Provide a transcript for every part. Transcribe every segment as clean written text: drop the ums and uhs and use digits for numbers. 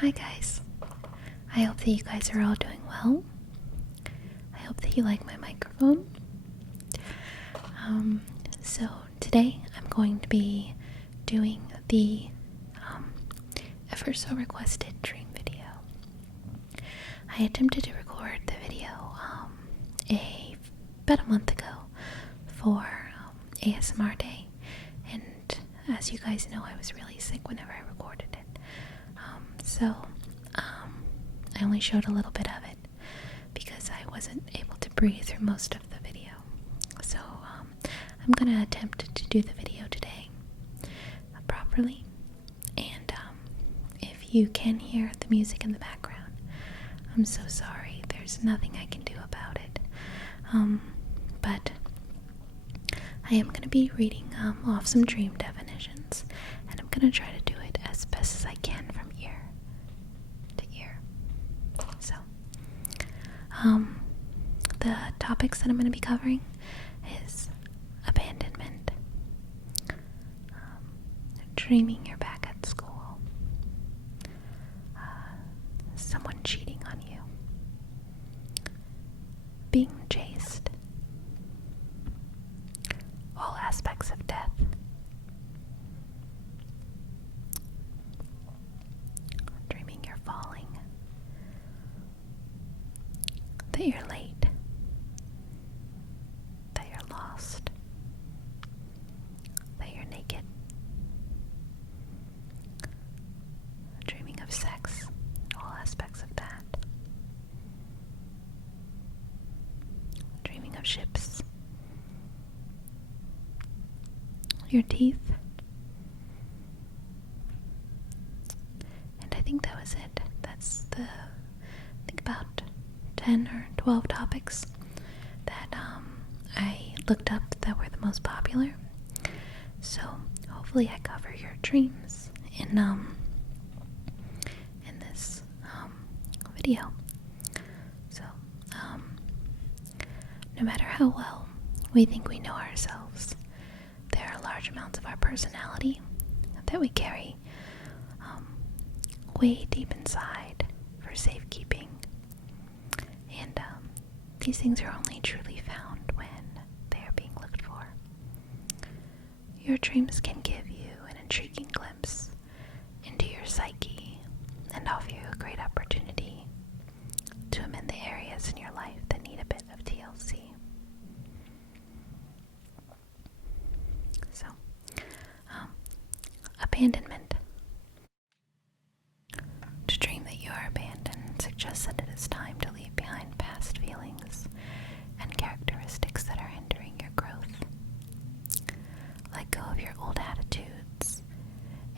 Hi guys, I hope that you guys are all doing well. I hope that you like my microphone. So today I'm going to be doing the ever so requested dream video. I attempted to record the video about a month ago for ASMR Day, and as you guys know, I was really sick whenever I recorded it. So I only showed a little bit of it because I wasn't able to breathe through most of the video. So I'm gonna attempt to do the video today properly, and if you can hear the music in the background, I'm so sorry. There's nothing I can do about it. But I am going to be reading off some dream definitions, and I'm going to try to do it as best as I can from ear to ear. So, the topics that I'm going to be covering is abandonment, dreaming you're back at school, someone cheating on you, being chased, all aspects of death, dreaming you're falling, that you're late, that you're lost, that you're naked, dreaming of sex, all aspects of that, dreaming of ships, your teeth, and I think that was it. That's I think about 10 or 12 topics that I looked up that were the most popular. So hopefully I cover your dreams in this video. So no matter how well we think we know ourselves, there are large amounts of our personality that we carry way deep inside for safekeeping, and these things are only truly found when they are being looked for. Your dreams can give you an intriguing glimpse into your psyche and offer you a great opportunity to amend the areas in your life that need a bit of TLC. So, abandonment. To dream that you are abandoned suggests that it is time to leave behind past feelings and characteristics that are hindering your growth. Let go of your old attitudes.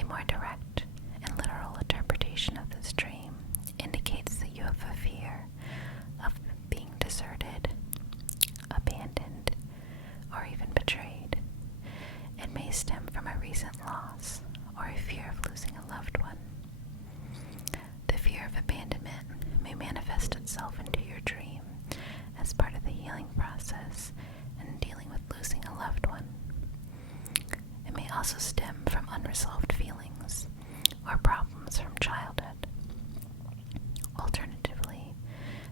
A more direct and literal interpretation of this dream indicates that you have a fear of being deserted, abandoned, or even betrayed. It may stem from a recent loss or a fear of losing a loved one. The fear of abandonment may manifest itself into your dream as part of the healing process and dealing with losing a loved one. It may also stem from unresolved feelings or problems from childhood. Alternatively,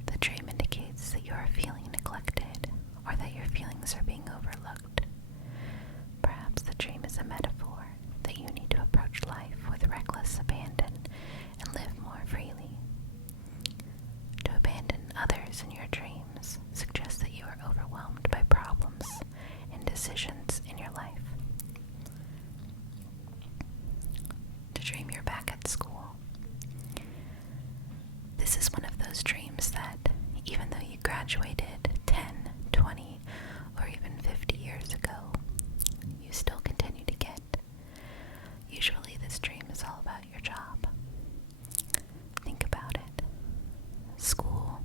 the dream indicates that you are feeling neglected or that your feelings are being overlooked. Perhaps the dream is a metaphor that you need to approach life with reckless abandon and live more freely. To abandon others in your dreams suggests that you are overwhelmed by problems and decisions in your life. To dream you're back at school. This is one of those dreams that, even though you graduated 10, 20, or even 50 years ago, you still continue to get. Usually this dream is all about your job. Think about it. School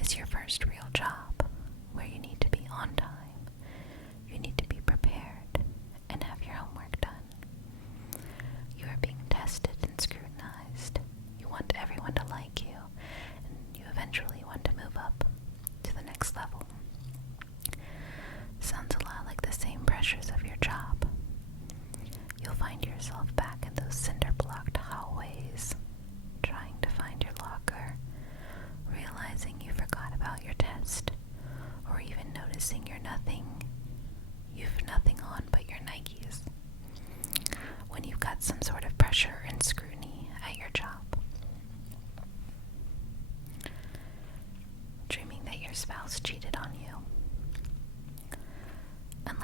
is your first real job, where you need to be on time, you need to be prepared, and have your homework done. You are being tested and scrutinized. You want everyone to like you, and you eventually want to move up to the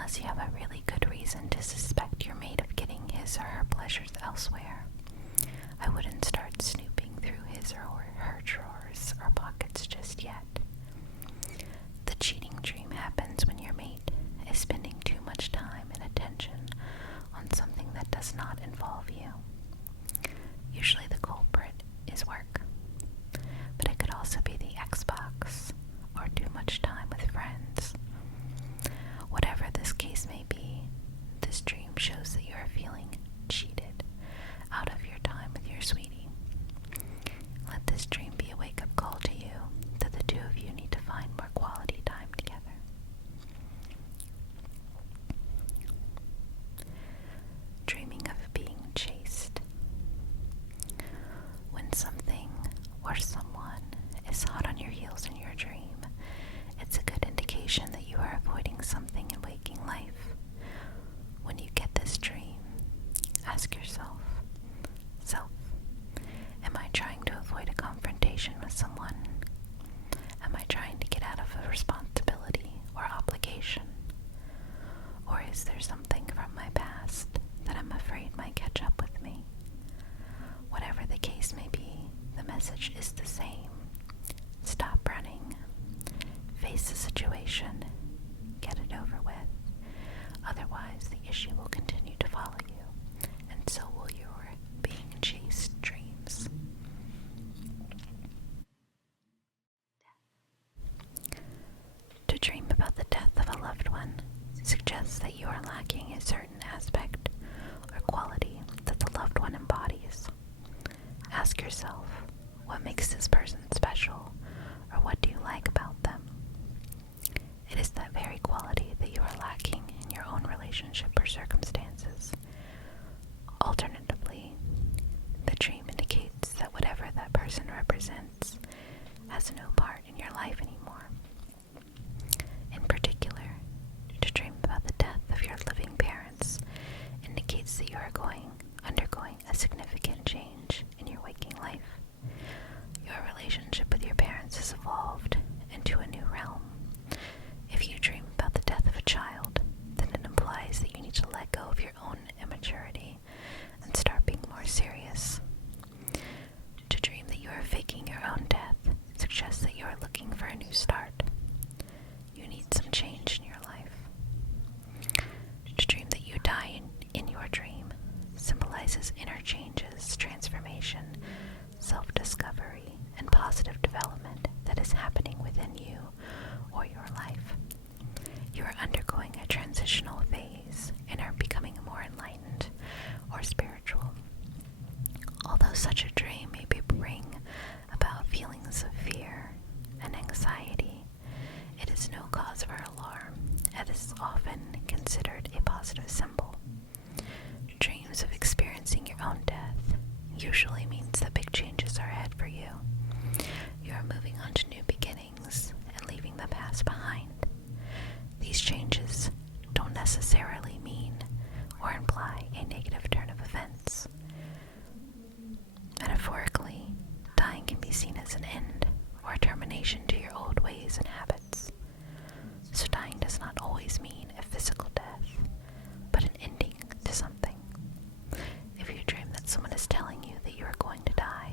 unless you have a really good reason to suspect your mate of getting his or her pleasures elsewhere. I wouldn't start snooping through his or her drawers or pockets just yet. The cheating dream happens when your mate is spending too much time and attention on something that does not involve you. Usually the culprit is work, but it could also be the Xbox or too much time with friends. Whatever this case may be, this dream shows that you are feeling cheated out of your time with your sweetie. Let this dream be a wake-up call to you that the two of you need to find more quality time together. Dreaming of being chased. When something or someone is hot on your heels in your dream, it's a good indication that you are avoiding something in waking life. When you get this dream, ask yourself, am I trying to avoid a confrontation with someone? Am I trying to get out of a responsibility or obligation? Or is there something from my past that I'm afraid might catch up with me? Whatever the case may be, the message is the same. Stop running. Face the situation. Get it over with. Otherwise, the issue will continue to follow you, and so will your being chased dreams. To dream about the death of a loved one suggests that you are lacking a certain aspect or quality that the loved one embodies. Ask yourself, what makes this person special, or what do you like about them? It is that very quality that you are lacking in your own relationship or circumstances. Alternatively, the dream indicates that whatever that person represents has no part in your life anymore. In particular, to dream about the death of your living parents indicates that you are undergoing a significant change in your waking life. Your relationship with your parents has evolved into a new realm. If you dream about the death of a child, then it implies that you need to let go of your own immaturity and start being more serious. To dream that you are faking your own death suggests that you are looking for a new start. You need some change in your life. To dream that you die in your dream symbolizes inner changes, transformation, self-discovery, and positive development that is happening within you or your life. You are undergoing a transitional phase and are becoming more enlightened or spiritual. Although such a dream may bring about feelings of fear and anxiety, it is no cause for alarm, and is often considered a positive symbol. Dreams of experiencing your own death usually means that big changes are ahead for you. You are moving on to new beginnings and leaving the past behind. These changes don't necessarily mean or imply a negative turn of events. Metaphorically, dying can be seen as an end or a termination to your old ways and habits. So dying does not always mean a physical death, but an ending to something. If you dream that someone is telling you that you are going to die,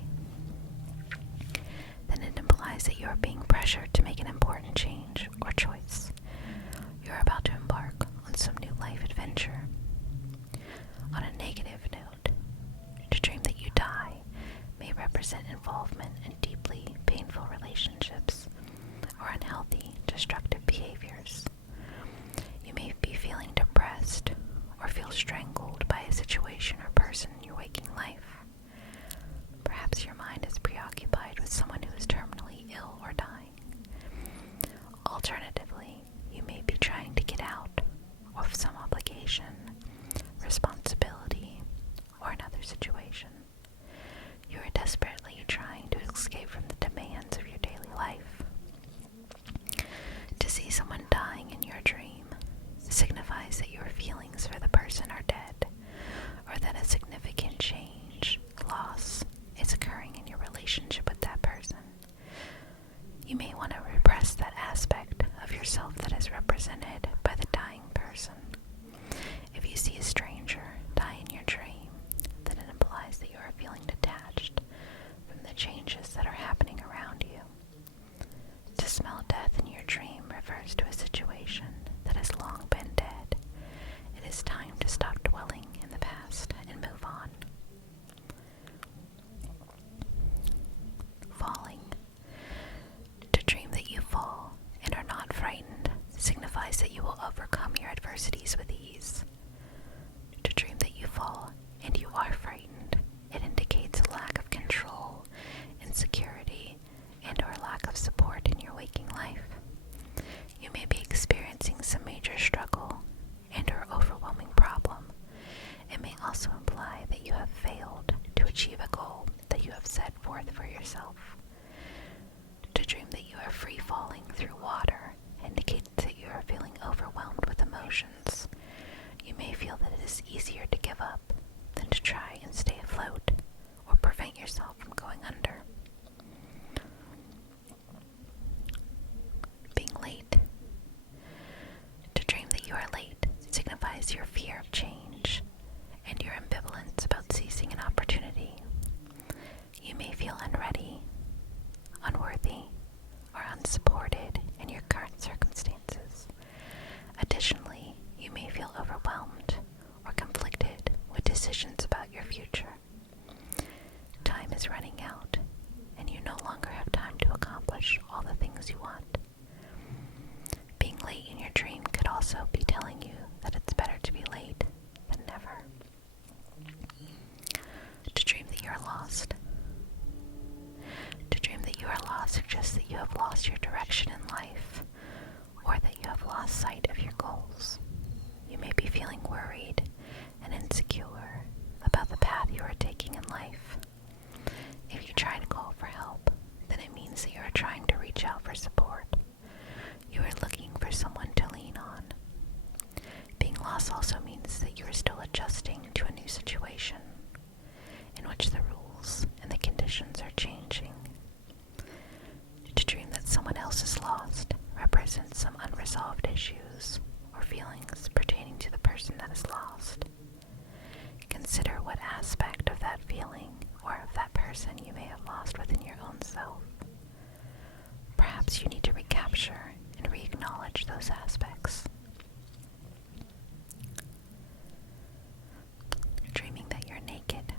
then it implies that you are being pressured to make an important change or choice. You are about to embark on some new life adventure. On a negative note, to dream that you die may represent involvement in deeply painful relationships or unhealthy, destructive behaviors. You may be feeling depressed or feel strangled by a situation or person in your waking life. Perhaps your mind is preoccupied with someone who is terminally ill or dying. Alternatively, you may be trying to get out of some obligation, responsibility, or another situation. You are desperately trying to escape from the demands of your daily life. To see someone dying in your dream signifies that your feelings for the person are dead, or that a significant change dream refers to a situation that has long been dead, it is time to stop dwelling in the past and move on. Falling. To dream that you fall and are not frightened signifies that you will overcome your adversities with ease. To dream that you fall and you are frightened, it indicates a lack of control, insecurity, and or lack of support in your waking life. You may be experiencing some major struggle and or overwhelming problem. It may also imply that you have failed to achieve a goal that you have set forth for yourself. To dream that you are free falling through water indicates that you are feeling overwhelmed with emotions. You may feel that it is easier to give up than to try and stay afloat or prevent yourself from going under. Being late. To dream that you are late signifies your fear of change and your ambivalence about seizing an opportunity. You may feel unready, unworthy, or unsupported in your current circumstances. Additionally, you may feel overwhelmed or conflicted with decisions about your future. Time is running out, and you no longer have time to accomplish all the things you want. Being late in your dream could also be telling you that it's better to be late than never. To dream that you are lost. To dream that you are lost suggests that you have lost your direction in life, or that you have lost sight of your goals. You may be feeling worried and insecure about the path you are taking in life. If you try to call for help, then it means that you are trying to reach out for support. You are looking for someone to lean on. Being lost also means that you are still adjusting to a new situation in which the rules and the conditions are changing. To dream that someone else is lost represents some unresolved issues or feelings pertaining to the person that is lost. Consider what aspect of that feeling or of that person you may have lost within your own self. Perhaps you need to recapture and re-acknowledge those aspects. Dreaming that you're naked.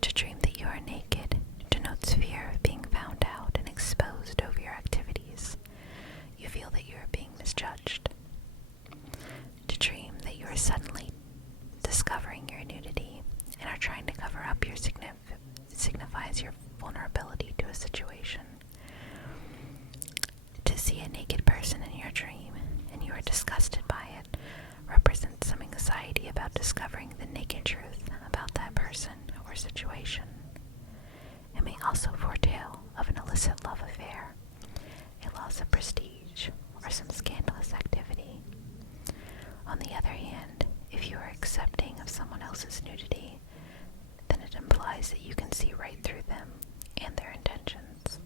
To dream that you are naked denotes fear of being found out and exposed over your activities. You feel that you are being misjudged. To dream that you are suddenly discovering your nudity and are trying to cover up your signifies your vulnerability to a situation. To see a naked person in your dream and you are disgusted by it represents some anxiety about discovering the naked truth about that person or situation. It may also foretell of an illicit love affair, a loss of prestige, or some scandalous activity. On the other hand, if you are accepting of someone else's nudity, then it implies that you can see right through them and their intentions.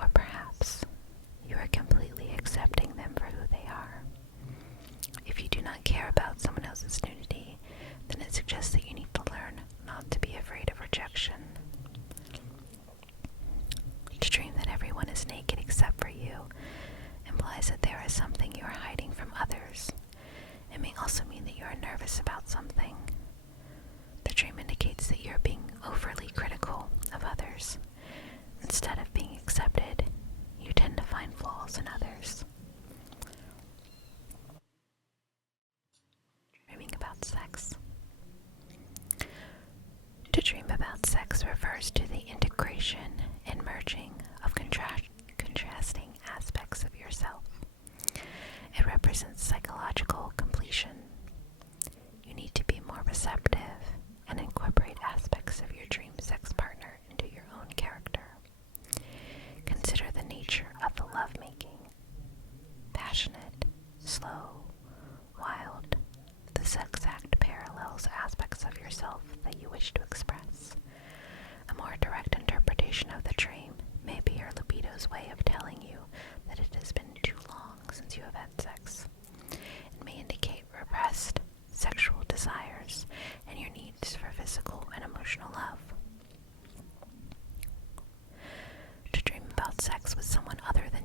Or perhaps you are completely accepting them for who they are. If you do not care about someone else's nudity, then it suggests that you need to learn not to be afraid of rejection. To dream that everyone is naked except for you implies that there is something you are hiding from others. It may also mean that you are nervous about something. The dream indicates that you are being overly critical of others. Instead of being accepted, you tend to find flaws in others. Dreaming about sex. To dream about sex refers to the integration and merging of contrasting aspects of yourself. It represents psychological completion. You need to be more receptive and incorporate aspects of your dream sex partner into your own character. Consider the nature of the lovemaking. Passionate, slow, wild. The sex act parallels aspects of yourself that you wish to express. A more direct interpretation of the dream may be your libido's way of telling you that it has been too long since you have had sex. It may indicate repressed sexual desires and your needs for physical and emotional love. To dream about sex with someone other than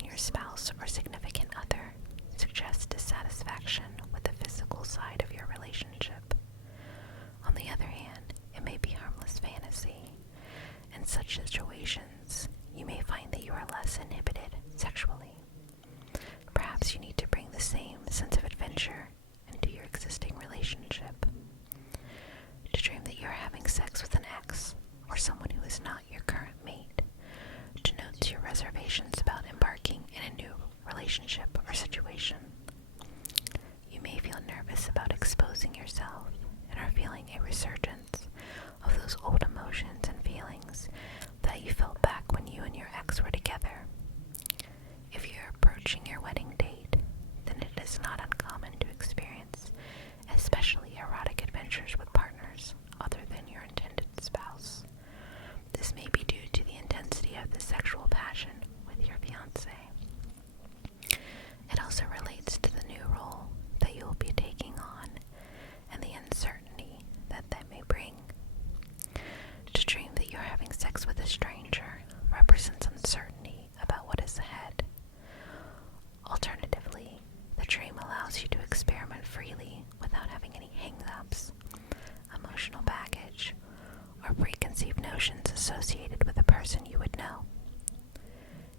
a stranger represents uncertainty about what is ahead. Alternatively, the dream allows you to experiment freely without having any hang-ups, emotional baggage, or preconceived notions associated with a person you would know.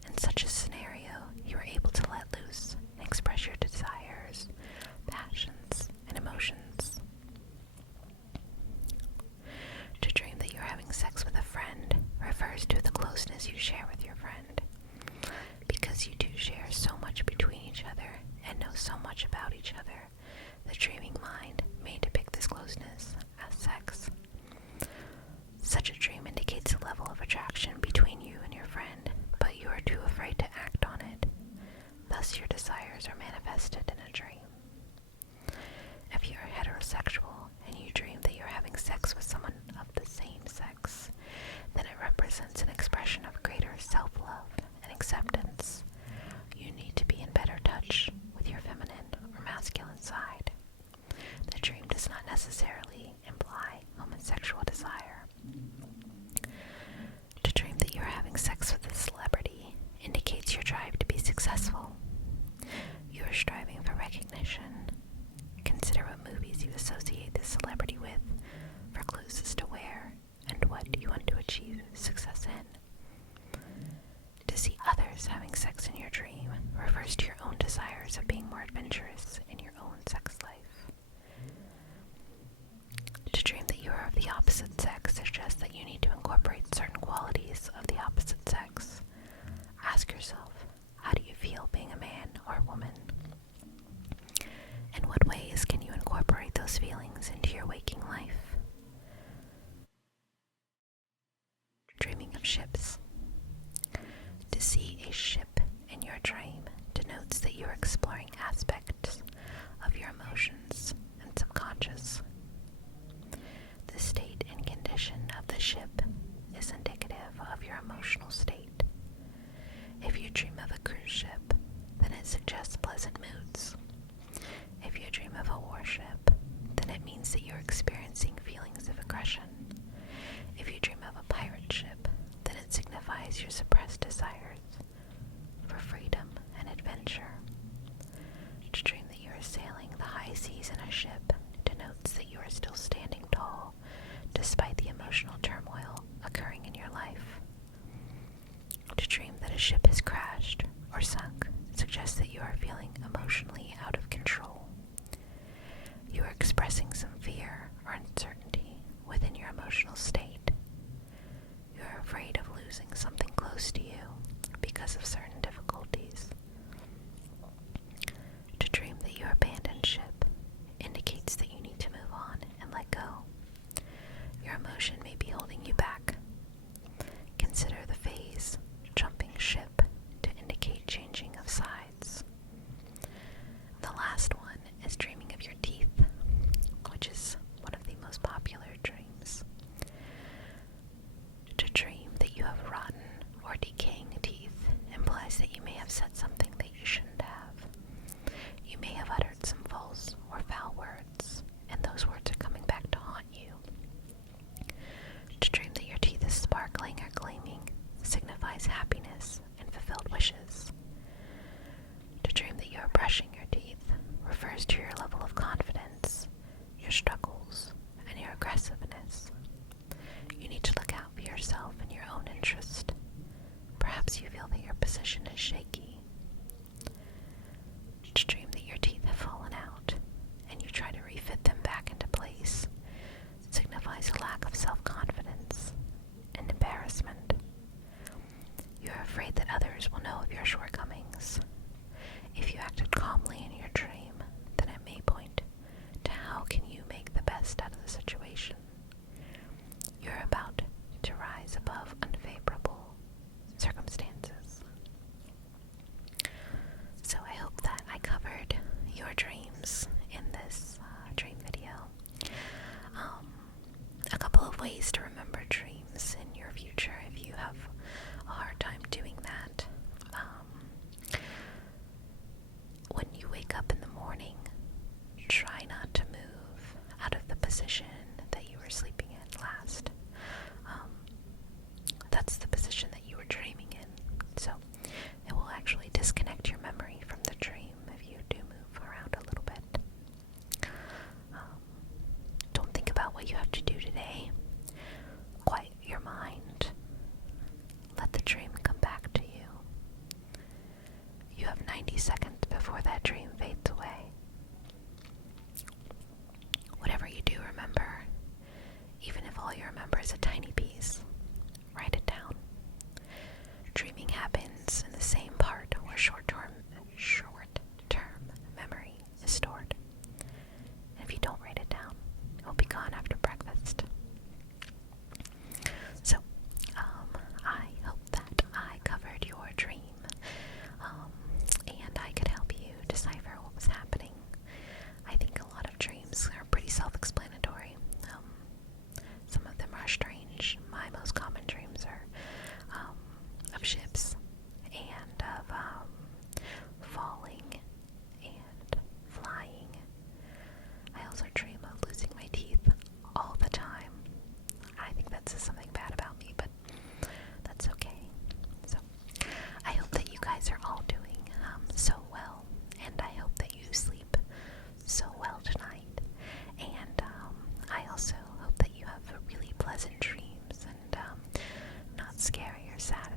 In such a scenario, you are able to let loose and express your desires, passions, and emotions. To dream that you're having sex with a friend refers to the closeness you share with your friend. Because you two share so much between each other and know so much about each other, the dreaming mind may depict this closeness as sex. Such a dream indicates a level of attraction between you and your friend, but you are too afraid to act on it. Thus, your desires are manifested in a dream. If you are heterosexual and you dream that you're having sex with someone of the same sex, then it represents an expression of greater self-love and acceptance. You need to be in better touch with your feminine or masculine side. The dream does not necessarily imply homosexual desire. To dream that you're having sex with a celebrity indicates your drive to be successful. You are striving for recognition. Consider what movies you associate this celebrity with for clues as to where and what you want to achieve success in. To see others having sex in your dream refers to your own desires of being more adventurous in your own sex life. To dream that you are of the opposite sex suggests that you need to incorporate certain qualities of the opposite sex. Ask yourself, how do you feel being a man or a woman? In what ways can you incorporate those feelings into your waking life? Dreaming of ships. To see a ship in your dream denotes that you are exploring aspects of your emotions and subconscious. The state and condition of the ship is indicative of your emotional state. If you dream of a cruise ship, then it suggests pleasant moods. If you dream of a warship, then it means that you're experiencing feelings of aggression. If you dream of a pirate ship, then it signifies your suppressed desires for freedom and adventure. To dream that you are sailing the high seas in a ship denotes that you are still standing tall despite the emotional turmoil occurring in your life. To dream that a ship has crashed or sunk suggests that you are feeling emotionally out of control. You are expressing some fear or uncertainty within your emotional state. You are afraid of losing something close to you because of certain difficulties. To dream that you abandon ship indicates that you need to move on and let go. Your emotion may be holding you back. Consider the phase jumping ship to indicate changing of sides. The last one is dreaming of your teeth, which is one of the most popular dreams. To dream that you have rotten or decaying teeth implies that you may have said something that you shouldn't have. You may have uttered some false or foul words, and those words are coming back to haunt you. To dream that your teeth is sparkling or gleaming signifies happiness and fulfilled wishes. To dream that you are brushing your teeth refers to your level of confidence, your struggles, and your aggressiveness. You need to look out for yourself and your own interest. Perhaps you feel that your position is shaky dream come back to you. You have 90 seconds before that dream fades away. Whatever you do, remember, even if all you remember is a tiny piece, write it down. Dreaming happens in the same part where short-term memory is stored. And if you don't write it down, it will be gone after breakfast. So, I hope that I covered your dream, and I could help you decipher what was happening. I think a lot of dreams are pretty self-explanatory. Some of them are strange. My most common dreams are of ships and of falling and flying. I also dream of losing my teeth all the time. I think that says something bad about me, but that's okay. So, I hope that you guys are all doing so well, and I hope that you sleep so well tonight. And I also hope that you have really pleasant dreams and not scary or sad